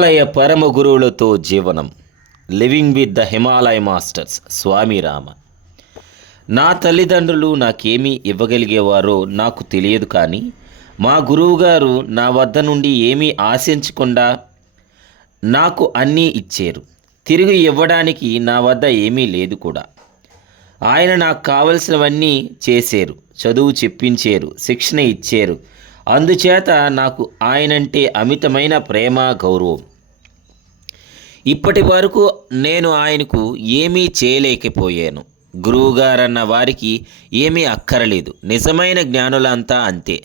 హిమాలయ పరమ గురువులతో జీవనం. Living with the Himalaya masters Swami Rama. నా తల్లిదండ్రులు నాకేమీ ఇవ్వగలిగేవారో నాకు తెలియదు కానీ మా గురువుగారు నా వద్ద నుండి ఏమీ ఆశించకుండా నాకు అన్నీ ఇచ్చారు. తిరిగి ఇవ్వడానికి నా వద్ద ఏమీ లేదు కూడా. ఆయన నాకు కావలసినవన్నీ చేశారు చదువు చెప్పించారు శిక్షణ ఇచ్చారు. అందుచేత నాకు ఆయనంటే అమితమైన ప్రేమ గౌరవం. ఇప్పటి వరకు నేను ఆయనకు ఏమీ చేయలేకపోయాను. గురువుగారన్న వారికి ఏమీ అక్కరలేదు. నిజమైన జ్ఞానులంతా అంతే.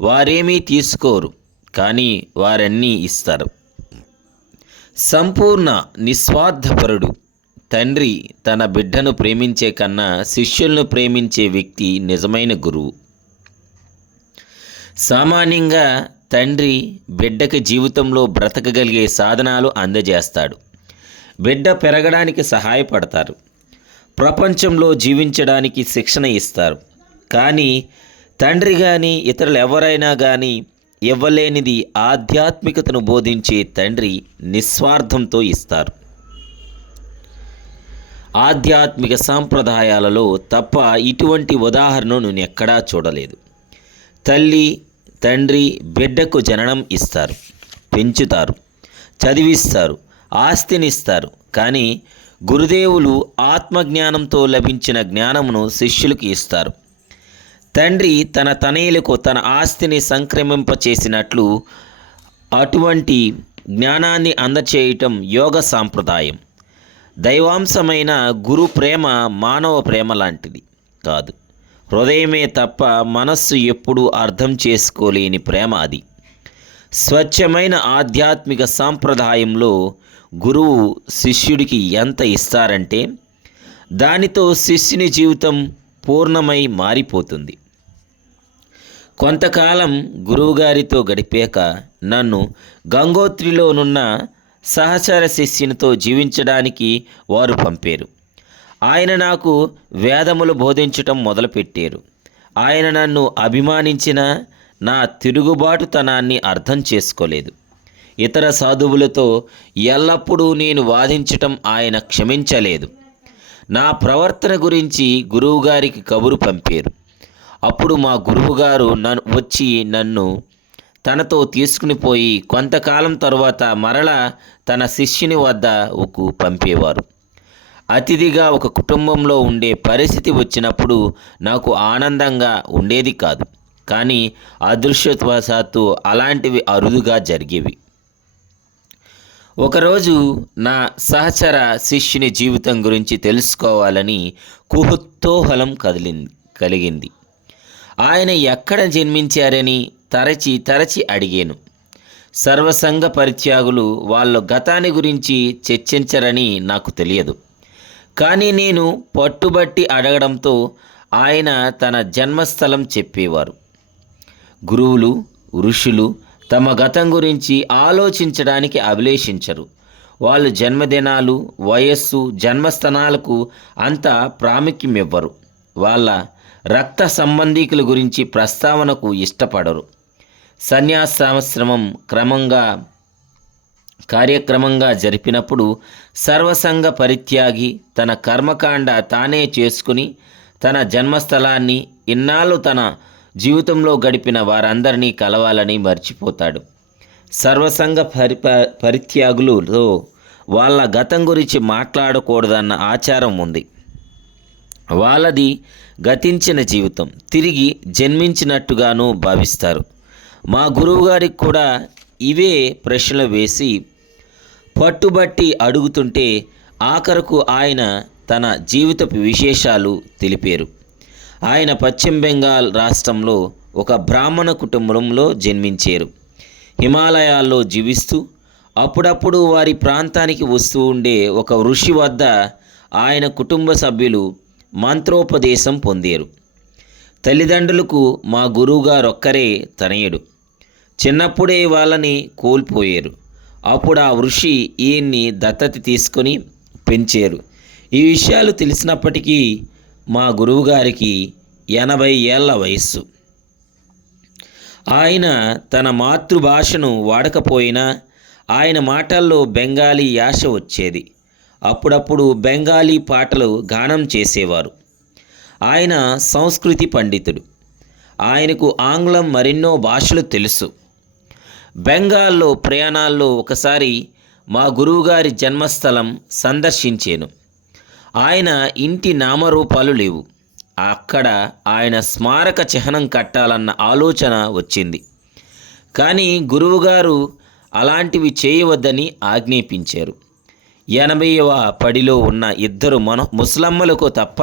వారేమీ తీసుకోరు కానీ వారన్నీ ఇస్తారు. సంపూర్ణ నిస్వార్థపరుడు. తండ్రి తన బిడ్డను ప్రేమించే కన్నా శిష్యులను ప్రేమించే వ్యక్తి నిజమైన గురువు. సామాన్యంగా తండ్రి బిడ్డకి జీవితంలో బ్రతకగలిగే సాధనాలు అందజేస్తాడు. బిడ్డ పెరగడానికి సహాయపడతారు. ప్రపంచంలో జీవించడానికి శిక్షణ ఇస్తారు. కానీ తండ్రి కానీ ఇతరులు ఎవరైనా కానీ ఇవ్వలేనిది ఆధ్యాత్మికతను బోధించే తండ్రి నిస్వార్థంతో ఇస్తారు. ఆధ్యాత్మిక సాంప్రదాయాలలో తప్ప ఇటువంటి ఉదాహరణను నేను ఎక్కడా చూడలేదు. తల్లి తండ్రి బిడ్డకు జననం ఇస్తారు పెంచుతారు చదివిస్తారు ఆస్తినిస్తారు. కానీ గురుదేవులు ఆత్మజ్ఞానంతో లభించిన జ్ఞానమును శిష్యులకు ఇస్తారు. తండ్రి తన తనయులకు తన ఆస్తిని సంక్రమింపచేసినట్లు అటువంటి జ్ఞానాన్ని అందచేయటం యోగ సాంప్రదాయం. దైవాంశమైన గురు ప్రేమ మానవ ప్రేమ లాంటిది కాదు. హృదయమే తప్ప మనస్సు ఎప్పుడూ అర్థం చేసుకోలేని ప్రేమ అది. స్వచ్ఛమైన ఆధ్యాత్మిక సాంప్రదాయంలో గురువు శిష్యుడికి ఎంత ఇస్తారంటే దానితో శిష్యుని జీవితం పూర్ణమై మారిపోతుంది. కొంతకాలం గురువుగారితో గడిపాక నన్ను గంగోత్రిలోనున్న సహచర శిష్యునితో జీవించడానికి వారు పంపారు. ఆయన నాకు వేదములు బోధించటం మొదలుపెట్టారు. ఆయన నన్ను అభిమానించిన నా తిరుగుబాటుతనాన్ని అర్థం చేసుకోలేదు. ఇతర సాధువులతో ఎల్లప్పుడూ నేను వాదించటం ఆయన క్షమించలేదు. నా ప్రవర్తన గురించి గురువుగారికి కబురు పంపారు. అప్పుడు మా గురువుగారు నన్ను వచ్చి నన్ను తనతో తీసుకుని పోయి కొంతకాలం తర్వాత మరల తన శిష్యుని వద్దకు పంపేవారు. అతిథిగా ఒక కుటుంబంలో ఉండే పరిస్థితి వచ్చినప్పుడు నాకు ఆనందంగా ఉండేది కాదు. కానీ అదృశ్యవశాత్తు అలాంటివి అరుదుగా జరిగేవి. ఒకరోజు నా సహచర శిష్యుని జీవితం గురించి తెలుసుకోవాలని కుహుత్తోహలం కదిలింది కలిగింది. ఆయన ఎక్కడ జన్మించారని తరచి తరచి అడిగాను. సర్వసంగ పరిత్యాగులు వాళ్ళ గతాన్ని గురించి చర్చించరని నాకు తెలియదు. కానీ నేను పట్టుబట్టి అడగడంతో ఆయన తన జన్మస్థలం చెప్పేవారు. గురువులు ఋషులు తమ గతం గురించి ఆలోచించడానికి అభిలేషించరు. వాళ్ళు జన్మదినాలు వయస్సు జన్మస్థానాలకు అంత ప్రాముఖ్యం ఇవ్వరు వాళ్ళ రక్త సంబంధీకుల గురించి ప్రస్తావనకు ఇష్టపడరు. సన్యాసాశ్రమం క్రమంగా కార్యక్రమంగా జరిపినప్పుడు సర్వసంగ పరిత్యాగి తన కర్మకాండ తానే చేసుకుని తన జన్మస్థలాన్ని ఇన్నాళ్ళు తన జీవితంలో గడిపిన వారందరినీ కలవాలని మర్చిపోతాడు. సర్వసంగ పరి పరిత్యాగులతో వాళ్ళ గతం గురించి మాట్లాడకూడదన్న ఆచారం ఉంది. వాళ్ళది గతించిన జీవితం. తిరిగి జన్మించినట్టుగాను భావిస్తారు. మా గురువుగారికి కూడా ఇవే ప్రశ్నలు వేసి పట్టుబట్టి అడుగుతుంటే ఆఖరకు ఆయన తన జీవితపు విశేషాలు తెలిపారు. ఆయన పశ్చిమ బెంగాల్ రాష్ట్రంలో ఒక బ్రాహ్మణ కుటుంబంలో జన్మించారు. హిమాలయాల్లో జీవిస్తూ అప్పుడప్పుడు వారి ప్రాంతానికి వస్తూ ఉండే ఒక ఋషి వద్ద ఆయన కుటుంబ సభ్యులు మంత్రోపదేశం పొందారు. తల్లిదండ్రులకు మా గురువుగారొక్కరే తనయుడు. చిన్నప్పుడే వాళ్ళని కోల్పోయారు. అప్పుడు ఆ ఋషి ఈయన్ని దత్తత తీసుకొని పెంచారు. ఈ విషయాలు తెలిసినప్పటికీ మా గురువుగారికి ఎనభై ఏళ్ళ వయస్సు. ఆయన తన మాతృభాషను వాడకపోయినా ఆయన మాటల్లో బెంగాలీ యాస వచ్చేది. అప్పుడప్పుడు బెంగాలీ పాటలు గానం చేసేవారు. ఆయన సంస్కృతి పండితుడు. ఆయనకు ఆంగ్లం మరెన్నో భాషలు తెలుసు. బెంగాల్లో ప్రయాణాల్లో ఒకసారి మా గురువుగారి జన్మస్థలం సందర్శించాను. ఆయన ఇంటి నామరూపాలు లేవు. అక్కడ ఆయన స్మారక చిహ్నం కట్టాలన్న ఆలోచన వచ్చింది. కానీ గురువుగారు అలాంటివి చేయవద్దని ఆజ్ఞాపించారు. ఎనభైవ పడిలో ఉన్న ఇద్దరు మన ముస్లమ్మలకు తప్ప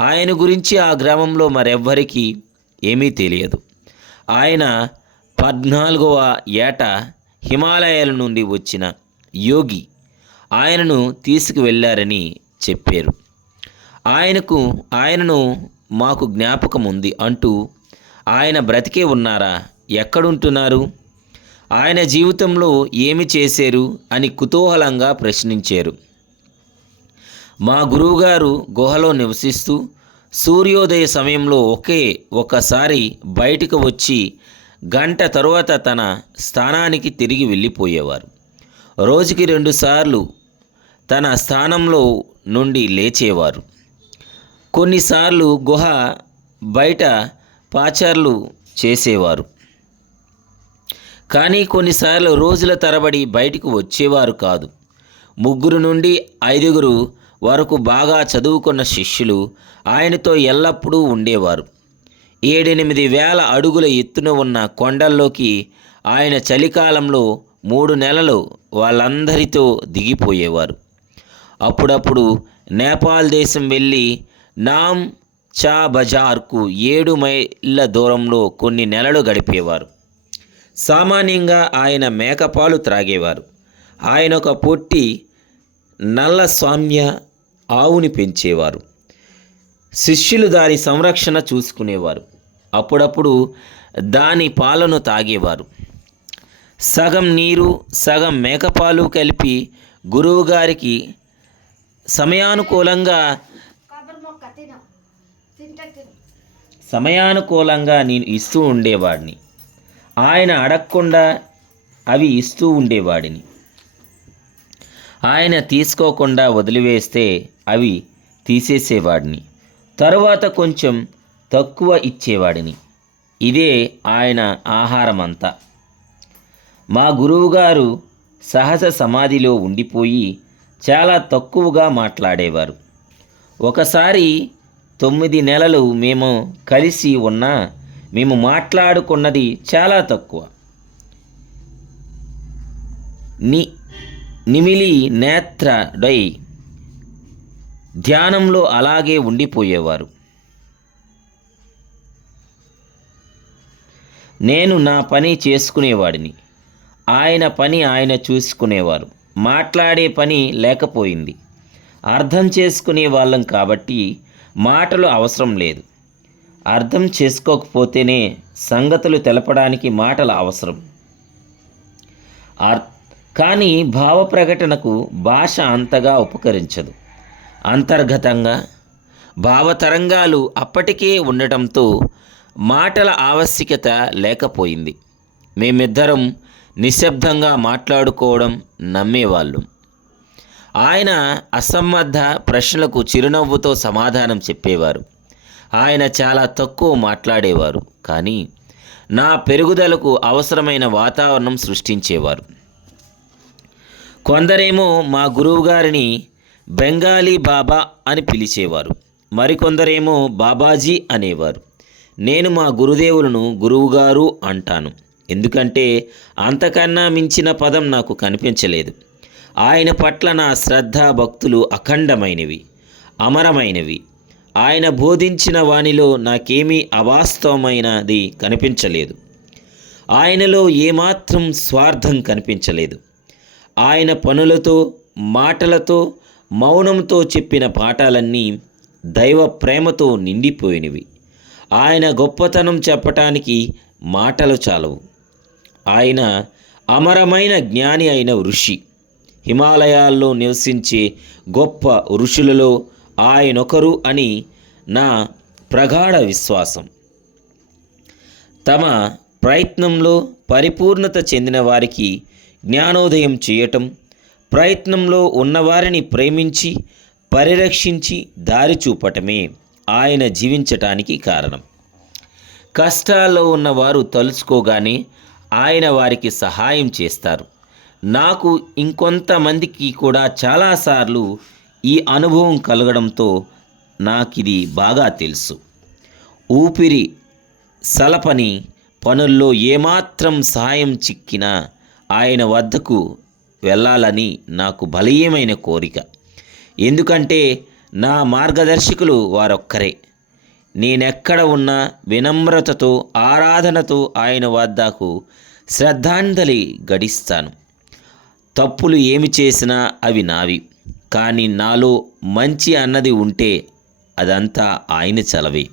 ఆయన గురించి ఆ గ్రామంలో మరెవ్వరికీ ఏమీ తెలియదు. ఆయన పద్నాలుగవ ఏట హిమాలయాల నుండి వచ్చిన యోగి ఆయనను తీసుకువెళ్ళారని చెప్పారు. ఆయనకు ఆయనను మాకు జ్ఞాపకం ఉంది అంటూ ఆయన బ్రతికే ఉన్నారా? ఎక్కడుంటున్నారు? ఆయన జీవితంలో ఏమి చేశారు? అని కుతూహలంగా ప్రశ్నించారు. మా గురువుగారు గుహలో నివసిస్తూ సూర్యోదయ సమయంలో ఒకే ఒకసారి బయటకు వచ్చి గంట తరువాత తన స్థానానికి తిరిగి వెళ్ళిపోయేవారు. రోజుకి రెండుసార్లు తన స్థానంలో నుండి లేచేవారు. కొన్నిసార్లు గుహ బయట పాచర్లు చేసేవారు. కానీ కొన్నిసార్లు రోజుల తరబడి బయటకు వచ్చేవారు కాదు. ముగ్గురు నుండి ఐదుగురు వరకు బాగా చదువుకున్న శిష్యులు ఆయనతో ఎల్లప్పుడూ ఉండేవారు. ఏడెనిమిది వేల అడుగుల ఎత్తున ఉన్న కొండల్లోకి ఆయన చలికాలంలో మూడు నెలలు వాళ్ళందరితో దిగిపోయేవారు. అప్పుడప్పుడు నేపాల్ దేశం వెళ్ళి నామ్ చా బజార్కు ఏడు మైళ్ళ దూరంలో కొన్ని నెలలు గడిపేవారు. సామాన్యంగా ఆయన మేకపాలు త్రాగేవారు. ఆయన ఒక పొట్టి నల్ల స్వామ్య ఆవుని పెంచేవారు. శిష్యులు దాని సంరక్షణ చూసుకునేవారు. అప్పుడప్పుడు దాని పాలను తాగేవారు. సగం నీరు సగం మేకపాలు కలిపి గురువుగారికి సమయానుకూలంగా సమయానుకూలంగా నేను ఇస్తూ ఉండేవాడిని. ఆయన అడగకుండా అవి ఇస్తూ ఉండేవాడిని. ఆయన తీసుకోకుండా వదిలివేస్తే అవి తీసేసేవాడిని. తరువాత కొంచెం తక్కువ ఇచ్చేవాడిని. ఇదే ఆయన ఆహారమంతా. మా గురువుగారు సహజ సమాధిలో ఉండిపోయి చాలా తక్కువగా మాట్లాడేవారు. ఒకసారి తొమ్మిది నెలలు మేము కలిసి ఉన్నా మేము మాట్లాడుకున్నది చాలా తక్కువ. ని నిమిలి నేత్రడై ధ్యానంలో అలాగే ఉండిపోయేవారు. నేను నా పని చేసుకునేవాడిని. ఆయన పని ఆయన చూసుకునేవారు. మాట్లాడే పని లేకపోయింది. అర్థం చేసుకునే వాళ్ళం కాబట్టి మాటలు అవసరం లేదు. అర్థం చేసుకోకపోతేనే సంగతులు తెలపడానికి మాటల అవసరం. అర్ కానీ భావ ప్రకటనకు భాష అంతగా ఉపకరించదు. అంతర్గతంగా భావతరంగాలు అప్పటికే ఉండటంతో మాటల ఆవశ్యకత లేకపోయింది. మేమిద్దరం నిశ్శబ్దంగా మాట్లాడుకోవడం నమ్మేవాళ్ళం. ఆయన అసంబద్ధ ప్రశ్నలకు చిరునవ్వుతో సమాధానం చెప్పేవారు. ఆయన చాలా తక్కువ మాట్లాడేవారు. కానీ నా పెరుగుదలకు అవసరమైన వాతావరణం సృష్టించేవారు. కొందరేమో మా గురువుగారిని బెంగాలీ బాబా అని పిలిచేవారు. మరికొందరేమో బాబాజీ అనేవారు. నేను మా గురుదేవులను గురువుగారు అంటాను. ఎందుకంటే అంతకన్నా మించిన పదం నాకు కనిపించలేదు. ఆయన పట్ల నా శ్రద్ధ భక్తులు అఖండమైనవి అమరమైనవి. ఆయన బోధించిన వానిలో నాకేమీ అవాస్తవమైనది కనిపించలేదు. ఆయనలో ఏమాత్రం స్వార్థం కనిపించలేదు. ఆయన పనులతో మాటలతో మౌనంతో చెప్పిన పాఠాలన్నీ దైవ ప్రేమతో నిండిపోయినవి. ఆయన గొప్పతనం చెప్పటానికి మాటలు చాలవు. ఆయన అమరమైన జ్ఞాని అయిన ఋషి. హిమాలయాల్లో నివసించే గొప్ప ఋషులలో ఆయనొకరు అని నా ప్రగాఢ విశ్వాసం. తమ ప్రయత్నంలో పరిపూర్ణత చెందిన వారికి జ్ఞానోదయం చేయటం ప్రయత్నంలో ఉన్నవారిని ప్రేమించి పరిరక్షించి దారి చూపటమే ఆయన జీవించటానికి కారణం. కష్టాల్లో ఉన్నవారు తలుచుకోగానే ఆయన వారికి సహాయం చేస్తారు. నాకు ఇంకొంతమందికి కూడా చాలాసార్లు ఈ అనుభవం కలగడంతో నాకు ఇది బాగా తెలుసు. ఊపిరి సలపని పనుల్లో ఏమాత్రం సహాయం చిక్కినా ఆయన వద్దకు వెళ్ళాలని నాకు బలీయమైన కోరిక. ఎందుకంటే నా మార్గదర్శకులు వారొక్కరే. నేనెక్కడ ఉన్నా వినమ్రతతో ఆరాధనతో ఆయన వద్దకు శ్రద్ధాంజలి గడిస్తాను. తప్పులు ఏమి చేసినా అవి నావి. కానీ నాలో మంచి అన్నది ఉంటే అదంతా ఆయన చలవే.